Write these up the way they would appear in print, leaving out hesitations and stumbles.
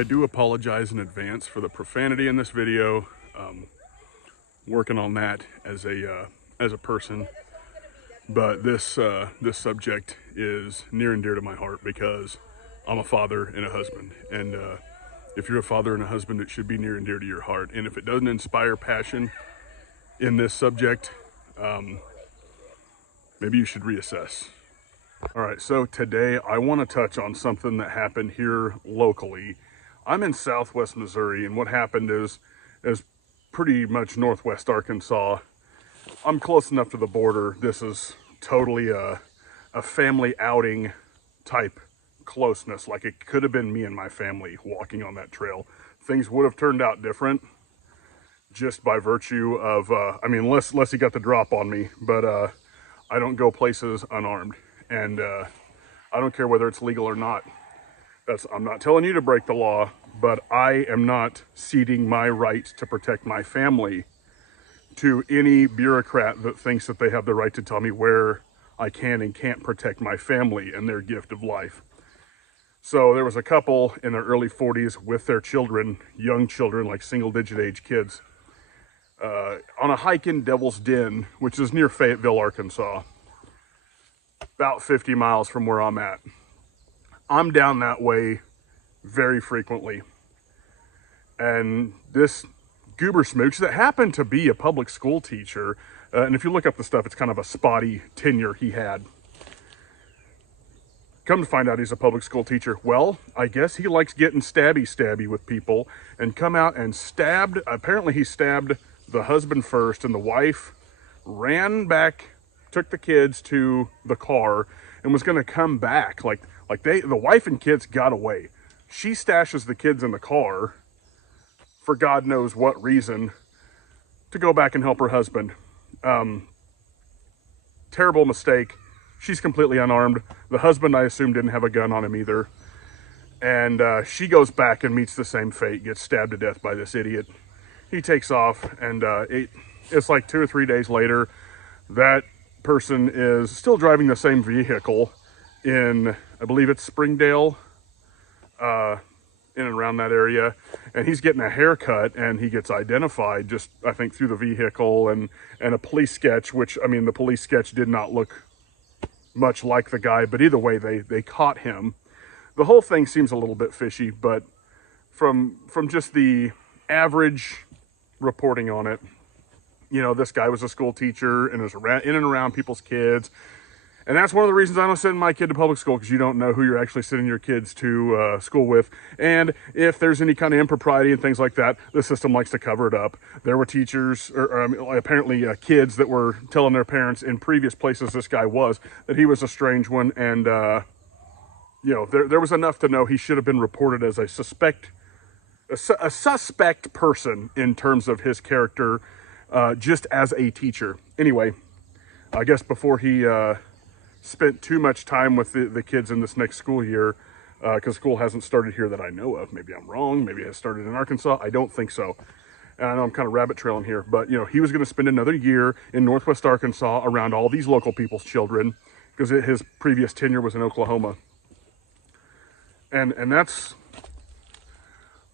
I do apologize in advance for the profanity in this video. Working on that as a person, but this subject is near and dear to my heart because I'm a father and a husband, and if you're a father and a husband, it should be near and dear to your heart. And if it doesn't inspire passion in this subject, maybe you should reassess. All right, so today I want to touch on something that happened here locally. I'm in Southwest Missouri, and what happened is pretty much Northwest Arkansas. I'm close enough to the border. This is totally a family outing type closeness. Like, it could have been me and my family walking on that trail. Things would have turned out different just by virtue of, I mean, unless he got the drop on me, but I don't go places unarmed. And I don't care whether it's legal or not. I'm not telling you to break the law, but I am not ceding my right to protect my family to any bureaucrat that thinks that they have the right to tell me where I can and can't protect my family and their gift of life. So there was a couple in their early 40s with their children, young children, like single-digit age kids, on a hike in Devil's Den, which is near Fayetteville, Arkansas, about 50 miles from where I'm at. I'm down that way very frequently. And this goober smooch that happened to be a public school teacher, and if you look up the stuff, it's kind of a spotty tenure he had. Come to find out he's a public school teacher. Well, I guess he likes getting stabby with people, and come out and apparently he stabbed the husband first, and the wife ran back, took the kids to the car, and was gonna come back. The wife and kids got away. She stashes the kids in the car for God knows what reason to go back and help her husband. Terrible mistake. She's completely unarmed. The husband, I assume, didn't have a gun on him either. And she goes back and meets the same fate, gets stabbed to death by this idiot. He takes off, and it's like 2 or 3 days later, that person is still driving the same vehicle in, I believe it's Springdale, in and around that area, and he's getting a haircut, and he gets identified just, I think, through the vehicle and a police sketch, which, I mean, the police sketch did not look much like the guy, but either way, they caught him. The whole thing seems a little bit fishy, but from just the average reporting on it, you know, this guy was a school teacher and was in and around people's kids. And that's one of the reasons I don't send my kid to public school, because you don't know who you're actually sending your kids to school with. And if there's any kind of impropriety and things like that, the system likes to cover it up. There were teachers, or apparently kids, that were telling their parents in previous places this guy was, that he was a strange one. And, you know, there was enough to know he should have been reported as a suspect person in terms of his character, just as a teacher. Anyway, I guess before he spent too much time with the kids in this next school year, because school hasn't started here that I know of. Maybe I'm wrong. Maybe it has started in Arkansas. I don't think so. And I know I'm kind of rabbit trailing here, but, you know, he was going to spend another year in Northwest Arkansas around all these local people's children, because his previous tenure was in Oklahoma. And that's,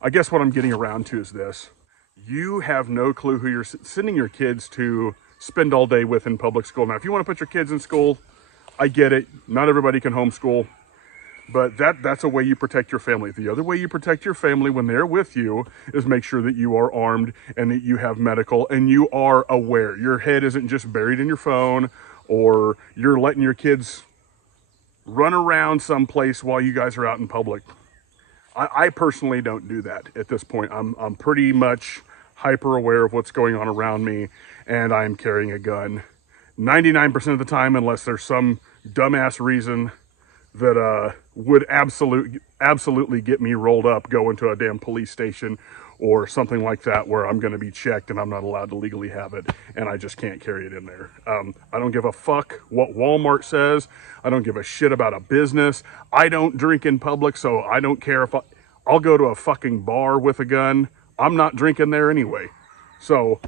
I guess what I'm getting around to is this. You have no clue who you're sending your kids to spend all day with in public school. Now, if you want to put your kids in school, I get it. Not everybody can homeschool, but that's a way you protect your family. The other way you protect your family when they're with you is make sure that you are armed and that you have medical and you are aware. Your head isn't just buried in your phone, or you're letting your kids run around someplace while you guys are out in public. I personally don't do that at this point. I'm pretty much hyper aware of what's going on around me, and I'm carrying a gun 99% of the time, unless there's some dumbass reason that would absolutely get me rolled up, going to a damn police station or something like that, where I'm going to be checked and I'm not allowed to legally have it, and I just can't carry it in there. I don't give a fuck what Walmart says. I don't give a shit about a business. I don't drink in public, so I don't care if I'll go to a fucking bar with a gun. I'm not drinking there anyway. So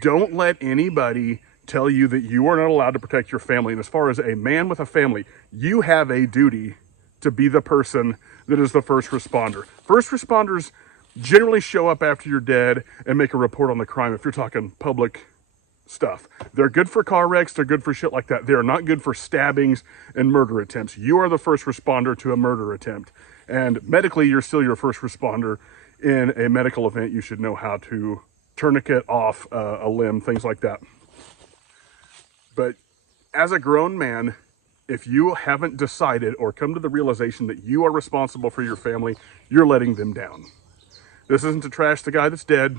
don't let anybody tell you that you are not allowed to protect your family. And as far as a man with a family, you have a duty to be the person that is the first responder. First responders generally show up after you're dead and make a report on the crime if you're talking public stuff. They're good for car wrecks, they're good for shit like that. They are not good for stabbings and murder attempts. You are the first responder to a murder attempt. And medically, you're still your first responder. In a medical event, you should know how to tourniquet off a limb, things like that. But as a grown man, if you haven't decided or come to the realization that you are responsible for your family, you're letting them down. This isn't to trash the guy that's dead.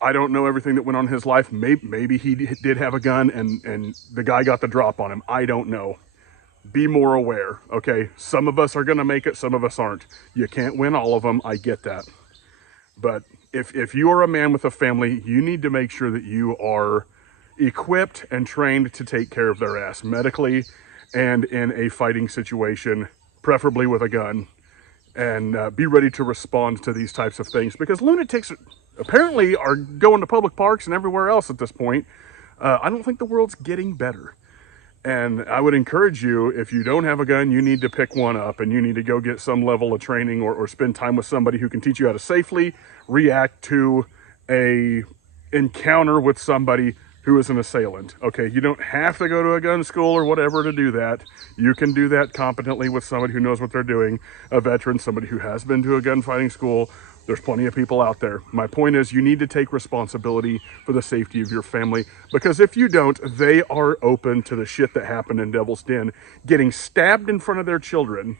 I don't know everything that went on in his life. Maybe he did have a gun and the guy got the drop on him. I don't know. Be more aware, okay? Some of us are going to make it, some of us aren't. You can't win all of them. I get that. But if you are a man with a family, you need to make sure that you are equipped and trained to take care of their ass medically and in a fighting situation, preferably with a gun, and be ready to respond to these types of things, because lunatics apparently are going to public parks and everywhere else at this point. I don't think the world's getting better. And I would encourage you, if you don't have a gun, you need to pick one up and you need to go get some level of training or spend time with somebody who can teach you how to safely react to a encounter with somebody who is an assailant. Okay, you don't have to go to a gun school or whatever to do that. You can do that competently with somebody who knows what they're doing, a veteran, somebody who has been to a gunfighting school. There's plenty of people out there. My point is, you need to take responsibility for the safety of your family, because if you don't, they are open to the shit that happened in Devil's Den, getting stabbed in front of their children.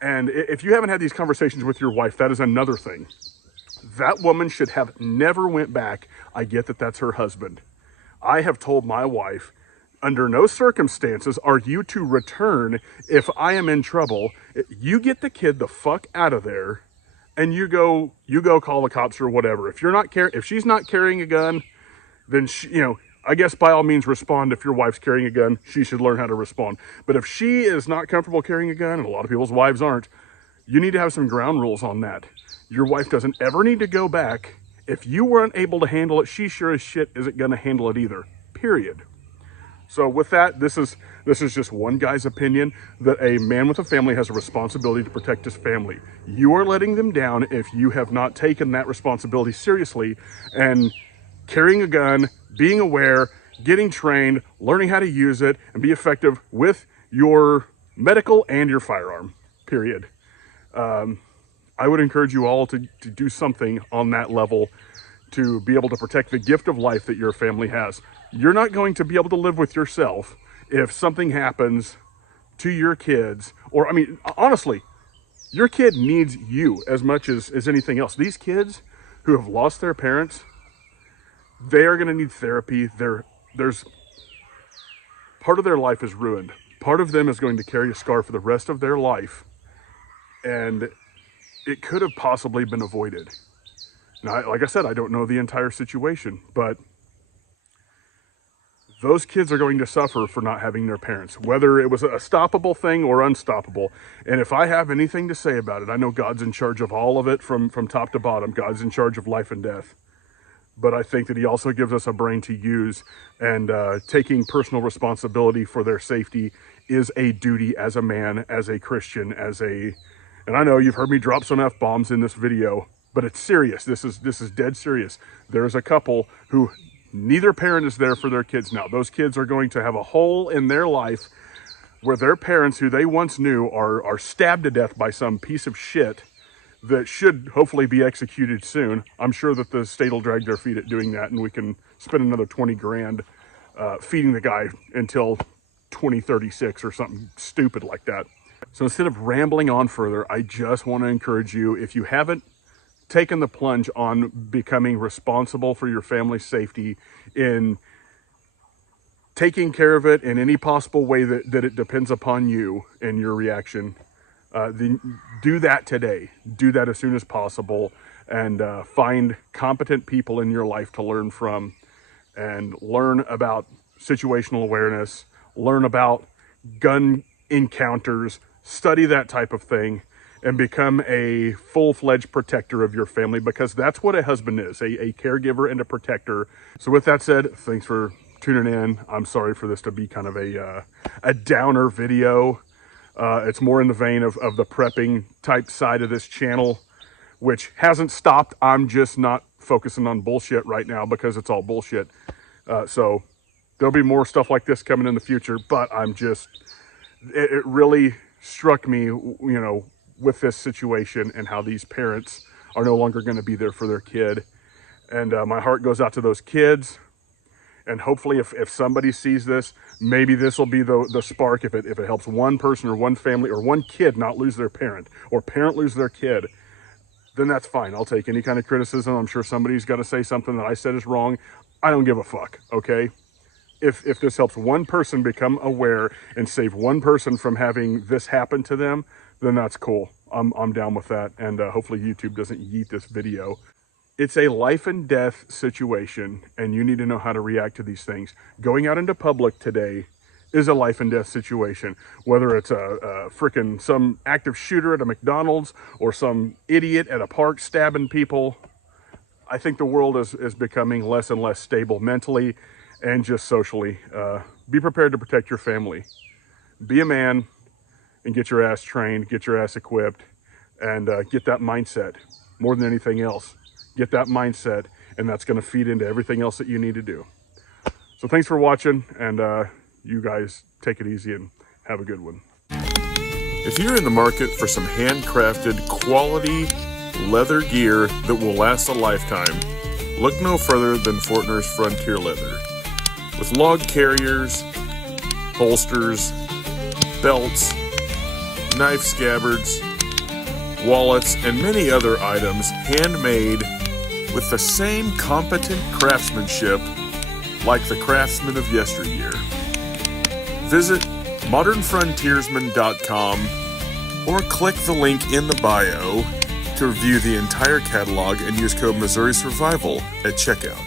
And if you haven't had these conversations with your wife, that is another thing. That woman should have never went back. I get that that's her husband. I have told my wife, under no circumstances are you to return if I am in trouble. You get the kid the fuck out of there, and you go call the cops or whatever. If she's not carrying a gun, then I guess by all means respond. If your wife's carrying a gun, she should learn how to respond. But if she is not comfortable carrying a gun, and a lot of people's wives aren't, you need to have some ground rules on that. Your wife doesn't ever need to go back. If you weren't able to handle it, she sure as shit isn't going to handle it either, period. So with that, this is just one guy's opinion, that a man with a family has a responsibility to protect his family. You are letting them down if you have not taken that responsibility seriously, and carrying a gun, being aware, getting trained, learning how to use it, and be effective with your medical and your firearm, period. I would encourage you all to do something on that level to be able to protect the gift of life that your family has. You're not going to be able to live with yourself if something happens to your kids, or, I mean, honestly, your kid needs you as much as anything else. These kids who have lost their parents, they are going to need therapy. There's part of their life is ruined. Part of them is going to carry a scar for the rest of their life, and it could have possibly been avoided. Now, like I said, I don't know the entire situation, but those kids are going to suffer for not having their parents, whether it was a stoppable thing or unstoppable. And if I have anything to say about it, I know God's in charge of all of it from top to bottom. God's in charge of life and death. But I think that he also gives us a brain to use, and taking personal responsibility for their safety is a duty as a man, as a Christian, and I know you've heard me drop some F-bombs in this video, but it's serious. This is dead serious. There's a couple who neither parent is there for their kids now. Those kids are going to have a hole in their life where their parents, who they once knew, are stabbed to death by some piece of shit that should hopefully be executed soon. I'm sure that the state will drag their feet at doing that, and we can spend another 20 grand feeding the guy until 2036 or something stupid like that. So instead of rambling on further, I just want to encourage you, if you haven't taken the plunge on becoming responsible for your family's safety, in taking care of it in any possible way that it depends upon you and your reaction, then do that today. Do that as soon as possible, and find competent people in your life to learn from, and learn about situational awareness, learn about gun encounters, study that type of thing, and become a full-fledged protector of your family, because that's what a husband is, a caregiver and a protector. So with that said, thanks for tuning in. I'm sorry for this to be kind of a downer video. It's more in the vein of the prepping type side of this channel, which hasn't stopped. I'm just not focusing on bullshit right now because it's all bullshit. So there'll be more stuff like this coming in the future, but it really struck me, with this situation and how these parents are no longer going to be there for their kid. And my heart goes out to those kids. And hopefully if somebody sees this, maybe this will be the spark. If it helps one person or one family or one kid not lose their parent, or parent lose their kid, then that's fine. I'll take any kind of criticism. I'm sure somebody's got to say something that I said is wrong. I don't give a fuck, okay? If this helps one person become aware and save one person from having this happen to them, then that's cool. I'm down with that. And hopefully YouTube doesn't yeet this video. It's a life and death situation, and you need to know how to react to these things. Going out into public today is a life and death situation, whether it's a frickin' some active shooter at a McDonald's or some idiot at a park stabbing people. I think the world is becoming less and less stable mentally and just socially. Be prepared to protect your family. Be a man and get your ass trained, get your ass equipped, and get that mindset more than anything else. Get that mindset, and that's going to feed into everything else that you need to do. So thanks for watching, and you guys take it easy and have a good one. If you're in the market for some handcrafted quality leather gear that will last a lifetime, look no further than Fortner's Frontier Leather. With log carriers, holsters, belts, knife scabbards, wallets, and many other items handmade with the same competent craftsmanship like the craftsmen of yesteryear. Visit modernfrontiersman.com or click the link in the bio to view the entire catalog and use code Missouri Survival at checkout.